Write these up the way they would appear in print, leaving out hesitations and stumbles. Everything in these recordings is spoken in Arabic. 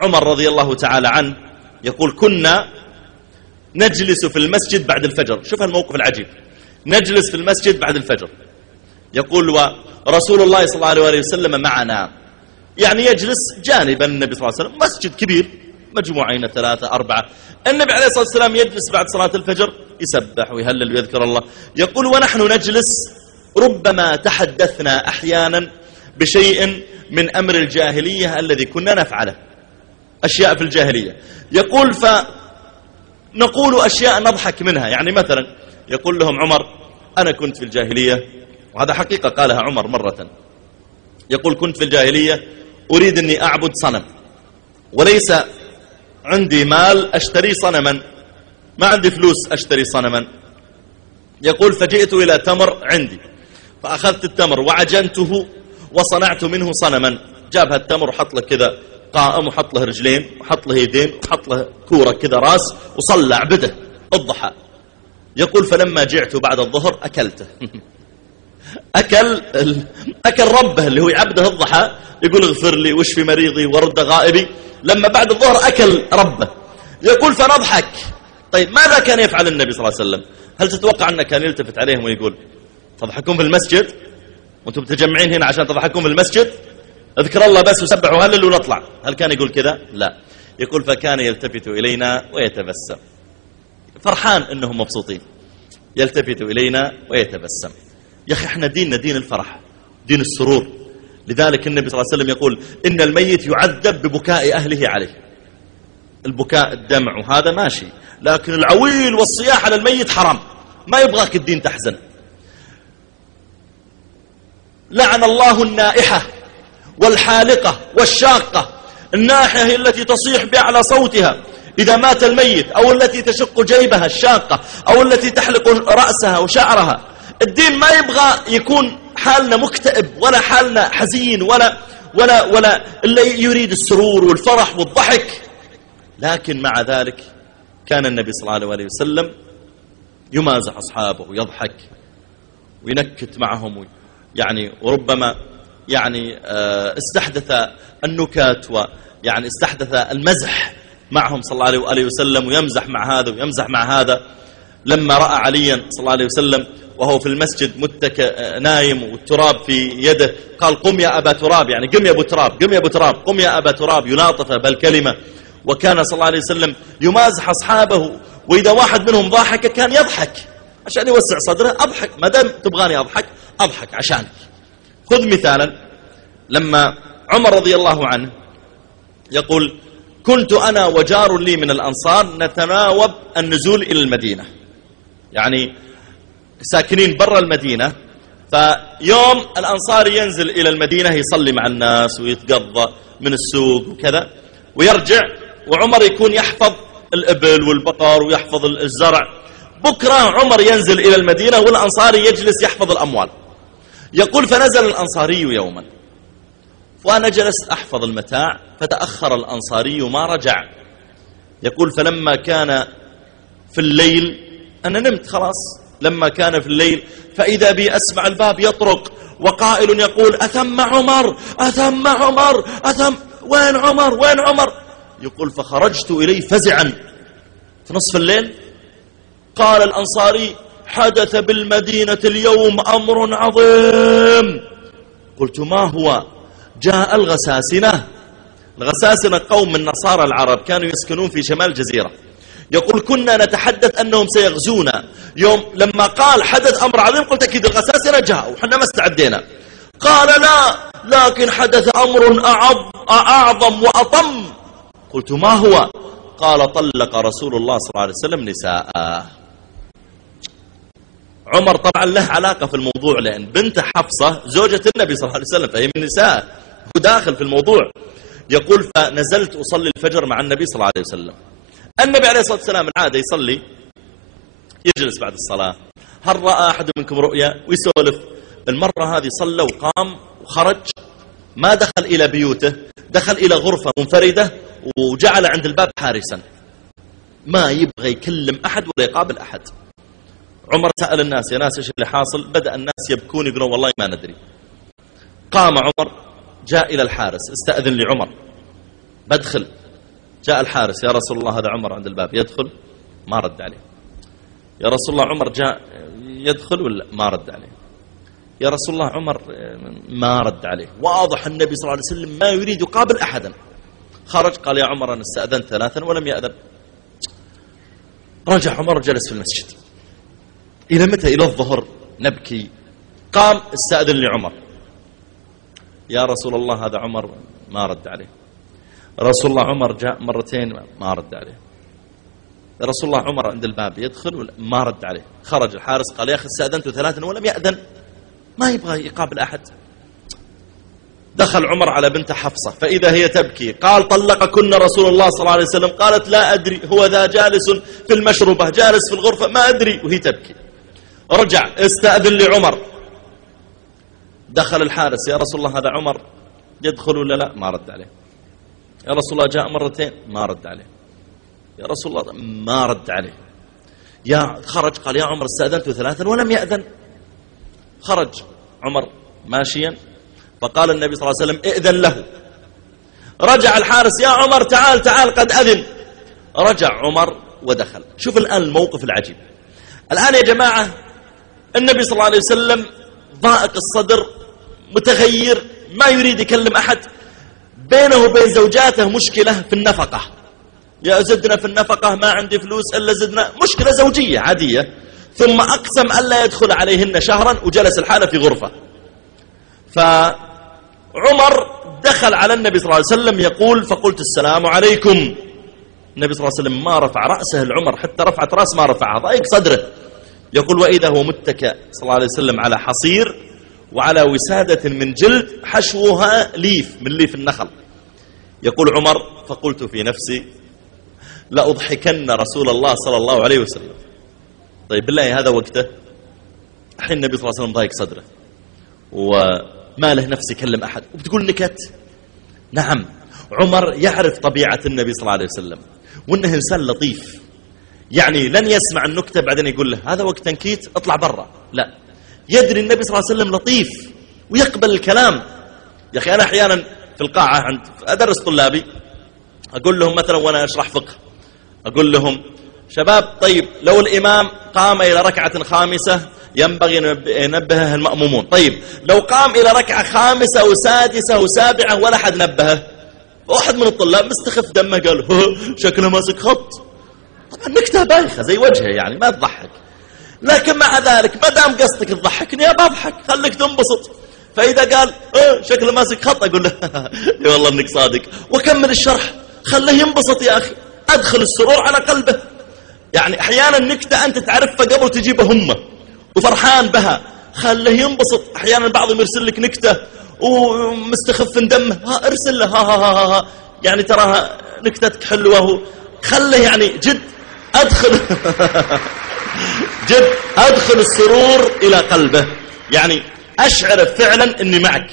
عمر رضي الله تعالى عنه يقول كنا نجلس في المسجد بعد الفجر. شوف الموقف العجيب، نجلس في المسجد بعد الفجر. يقول ورسول الله صلى الله عليه وسلم معنا، يعني يجلس جانب النبي صلى الله عليه وسلم، مسجد كبير مجموعين 3 4. النبي عليه الصلاة والسلام يجلس بعد صلاة الفجر يسبح ويهلل ويذكر الله. يقول ونحن نجلس ربما تحدثنا أحيانا بشيء من أمر الجاهلية الذي كنا نفعله، أشياء في الجاهلية. يقول فنقول أشياء نضحك منها، يعني مثلا يقول لهم عمر أنا كنت في الجاهلية، وهذا حقيقة قالها عمر مرة، يقول كنت في الجاهلية أريد أني أعبد صنم وليس عندي مال أشتري صنما، ما عندي فلوس أشتري صنما. يقول فجئت إلى تمر عندي فأخذت التمر وعجنته وصنعت منه صنما. جابها التمر وحط له كذا قائم وحط له رجلين وحط له يدين وحط له كورة كذا راس وصلع بده الضحى. يقول فلما جعت بعد الظهر أكلته أكل ربه اللي هو عبده الضحى، يقول اغفر لي واشفي مريضي ورد غائبي. لما بعد الظهر أكل ربه. يقول فنضحك. طيب ماذا كان يفعل النبي صلى الله عليه وسلم؟ هل تتوقع أنه كان يلتفت عليهم ويقول تضحكون في المسجد وانتم متجمعين هنا عشان تضحكون في المسجد، اذكر الله بس وسبحوا هلل ونطلع؟ هل كان يقول كذا؟ لا. يقول فكان يلتفت إلينا ويتبسم، فرحان أنهم مبسوطين، يلتفت إلينا ويتبسم. يا أخي احنا ديننا دين الفرح، دين السرور. لذلك النبي صلى الله عليه وسلم يقول إن الميت يعذب ببكاء أهله عليه. البكاء الدمع وهذا ماشي، لكن العويل والصياح على الميت حرام، ما يبغاك الدين تحزن. لعن الله النائحة والحالقة والشاقة. النائحة هي التي تصيح بأعلى صوتها إذا مات الميت، أو التي تشق جيبها الشاقة، أو التي تحلق رأسها وشعرها. الدين ما يبغى يكون حالنا مكتئب ولا حالنا حزين ولا اللي يريد السرور والفرح والضحك. لكن مع ذلك كان النبي صلى الله عليه وسلم يمازح أصحابه ويضحك وينكت معهم، يعني وربما يعني استحدث النكات ويعني استحدث المزح معهم صلى الله عليه وسلم، ويمزح مع هذا ويمزح مع هذا. لما رأى عليا صلى الله عليه وسلم وهو في المسجد متكئ نايم والتراب في يده قال قم يا أبا تراب، يعني قم يا أبو تراب، قم يا أبو تراب، قم يا أبا تراب، يلاطف بالكلمة. وكان صلى الله عليه وسلم يمازح أصحابه، وإذا واحد منهم ضاحك كان يضحك عشان يوسع صدره. أضحك ما دام تبغاني أضحك عشانك. خذ مثالا لما عمر رضي الله عنه يقول كنت أنا وجار لي من الأنصار نتناوب النزول إلى المدينة، يعني ساكنين برا المدينة. فيوم الأنصاري ينزل إلى المدينة يصلي مع الناس ويتقضى من السوق وكذا ويرجع، وعمر يكون يحفظ الإبل والبقر ويحفظ الزرع. بكرة عمر ينزل إلى المدينة والأنصاري يجلس يحفظ الأموال. يقول فنزل الأنصاري يوما وأنا جلست أحفظ المتاع، فتأخر الأنصاري ما رجع. يقول فلما كان في الليل أنا نمت خلاص، لما كان في الليل فإذا بي أسمع الباب يطرق وقائل يقول أثم عمر أثم عمر وين عمر وين عمر. يقول فخرجت إليه فزعا في نصف الليل. قال الأنصاري حدث بالمدينة اليوم أمر عظيم. قلت ما هو؟ جاء الغساسنة. الغساسنة قوم من نصارى العرب كانوا يسكنون في شمال الجزيرة. يقول كنا نتحدث أنهم سيغزونا. يوم لما قال حدث أمر عظيم قلت أكيد الغساسنة جاءوا وحنا ما استعدينا. قال لا، لكن حدث أمر أعظم وأطم. قلت ما هو؟ قال طلق رسول الله صلى الله عليه وسلم نساء. عمر طبعا له علاقة في الموضوع، لأن بنت حفصة زوجة النبي صلى الله عليه وسلم فهي من النساء، هو داخل في الموضوع. يقول فنزلت أصلي الفجر مع النبي صلى الله عليه وسلم. النبي عليه الصلاة والسلام العادة يصلي يجلس بعد الصلاة. هل رأى أحد منكم رؤيا؟ ويسولف. المرة هذه صلى وقام وخرج، ما دخل إلى بيوته، دخل إلى غرفة منفردة وجعل عند الباب حارسا، ما يبغى يكلم أحد ولا يقابل أحد. عمر سأل الناس يا ناس إيش اللي حاصل؟ بدأ الناس يبكون يقولون والله ما ندري. قام عمر جاء إلى الحارس استأذن لعمر بدخل. جاء الحارس: يا رسول الله هذا عمر عند الباب، يدخل؟ ما رد عليه. يا رسول الله عمر جاء يدخل ولا؟ ما رد عليه. يا رسول الله عمر، ما رد عليه. واضح النبي صلى الله عليه وسلم ما يريد يقابل أحدا. خرج قال: يا عمر أنا استأذنت 3 ولم يأذن. رجع عمر وجلس في المسجد. إلى متى؟ إلى الظهر نبكي. قام استأذن لي عمر: يا رسول الله هذا عمر، ما رد عليه. رسول الله عمر جاء 2 ما رد عليه. رسول الله عمر عند الباب، يدخل؟ ما رد عليه. خرج الحارس قال: يا أخي استأذنت 3 ولم يأذن، ما يبغى يقابل أحد. دخل عمر على بنت حفصة فإذا هي تبكي. قال: طلقكن رسول الله صلى الله عليه وسلم؟ قالت: لا أدري، هو ذا جالس في المشربة، جالس في الغرفة، ما أدري، وهي تبكي. رجع استأذن لعمر. دخل الحارس: يا رسول الله هذا عمر، يدخل ولا لا؟ ما رد عليه. يا رسول الله جاء 2 ما رد عليه. يا رسول الله ما رد عليه. خرج قال: يا عمر استأذنت 3 ولم يأذن. خرج عمر ماشيا فقال النبي صلى الله عليه وسلم: ائذن له. رجع الحارس: يا عمر تعال تعال قد أذن. رجع عمر ودخل. شوف الآن الموقف العجيب. الآن يا جماعة النبي صلى الله عليه وسلم ضائق الصدر، متغير، ما يريد يكلم أحد. بينه وبين زوجاته مشكلة في النفقة: يا زدنا في النفقة، ما عندي فلوس إلا زدنا. مشكلة زوجية عادية. ثم أقسم ألا يدخل عليهن شهرا وجلس الحالة في غرفة. فعمر دخل على النبي صلى الله عليه وسلم يقول: فقلت: السلام عليكم. النبي صلى الله عليه وسلم ما رفع رأسه العمر، حتى رفعت رأس ما رفعها، ضايق صدره. يقول: وإذا هو متكئ صلى الله عليه وسلم على حصير وعلى وسادة من جلد حشوها ليف من ليف النخل. يقول عمر: فقلت في نفسي: لأضحكن رسول الله صلى الله عليه وسلم. طيب بالله هذا وقته؟ الحين النبي صلى الله عليه وسلم ضايق صدره وما له نفس يكلم أحد وبتقول نكت. نعم، عمر يعرف طبيعة النبي صلى الله عليه وسلم وأنه إنسان لطيف، يعني لن يسمع النكتة بعدين يقول له هذا وقت تنكيت اطلع برا، لا، يدري النبي صلى الله عليه وسلم لطيف ويقبل الكلام. يا أخي أنا أحيانا في القاعة أدرس طلابي، أقول لهم مثلا وأنا أشرح فقه، أقول لهم: شباب، طيب لو الإمام قام إلى ركعة خامسة ينبغي ينبهه المأمومون. طيب لو قام إلى ركعة خامسة وسادسة وسابعة ولا حد نبهه، واحد من الطلاب مستخف دمه قال: شكله ماسك خط. طبعا نكتة بايخة زي وجهه، يعني ما تضحك، لكن مع ذلك ما دام قصدك تضحكني أبى أضحك، خليك تنبسط. فإذا قال شكله ماسك خط، أقول له: يا والله إنك صادق، وكمل الشرح، خليه ينبسط يا أخي، أدخل السرور على قلبه. يعني أحيانا نكتة أنت تعرفها قبل تجيبه همه وفرحان بها، خليه ينبسط. أحيانا بعضهم يرسل لك نكتة ومستخف دمه، ارسل له ها يعني تراها نكتتك حلوة، خليه يعني جد أدخل جد أدخل السرور إلى قلبه، يعني أشعر فعلا أني معك.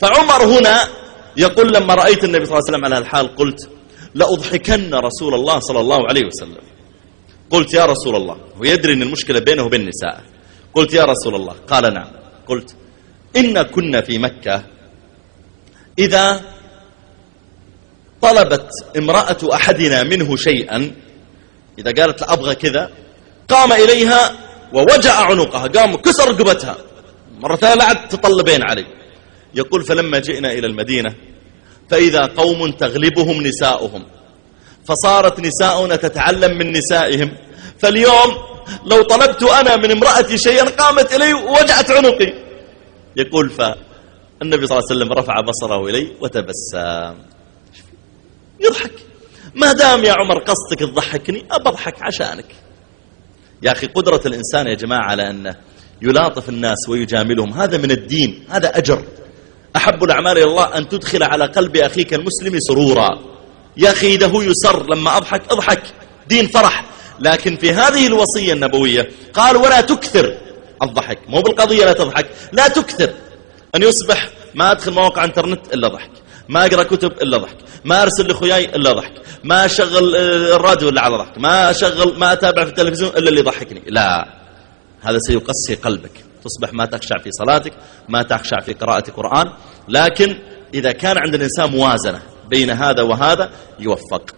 فعمر هنا يقول: لما رأيت النبي صلى الله عليه وسلم على الحال قلت: لأضحكن رسول الله صلى الله عليه وسلم. قلت: يا رسول الله، ويدري أن المشكلة بينه وبين نساءه. قلت: يا رسول الله. قال: نعم. قلت: إن كنا في مكة إذا طلبت امرأة أحدنا منه شيئا، إذا قالت له أبغى كذا، قام إليها ووجع عنقها، قام كسر رقبتها، مرة ثانية لعد تطلبين عليه. يقول: فلما جئنا إلى المدينة فإذا قوم تغلبهم نساؤهم، فصارت نساؤنا تتعلم من نسائهم، فاليوم لو طلبت أنا من امرأتي شيئا قامت إلي ووجعت عنقي. يقول: فالنبي صلى الله عليه وسلم رفع بصره إلي وتبسم، يضحك. ما دام يا عمر قصدك تضحكني أبى أضحك عشانك. يا أخي قدرة الإنسان يا جماعة على أنه يلاطف الناس ويجاملهم، هذا من الدين، هذا أجر. أحب الأعمال إلى الله أن تدخل على قلب أخيك المسلم سرورا. يا أخي إذا هو يسر لما أضحك أضحك، دين فرح. لكن في هذه الوصية النبوية قال: ولا تكثر الضحك، مو بالقضية لا تضحك، لا تكثر. أن يصبح ما أدخل مواقع انترنت إلا ضحك، ما أقرأ كتب إلا ضحك، ما أرسل لأخوياي إلا ضحك، ما أشغل الراديو إلا على ضحك، ما أتابع في التلفزيون إلا اللي يضحكني. لا، هذا سيقسي قلبك، تصبح ما تخشع في صلاتك، ما تخشع في قراءة قرآن. لكن إذا كان عند الإنسان موازنة بين هذا وهذا يوفق.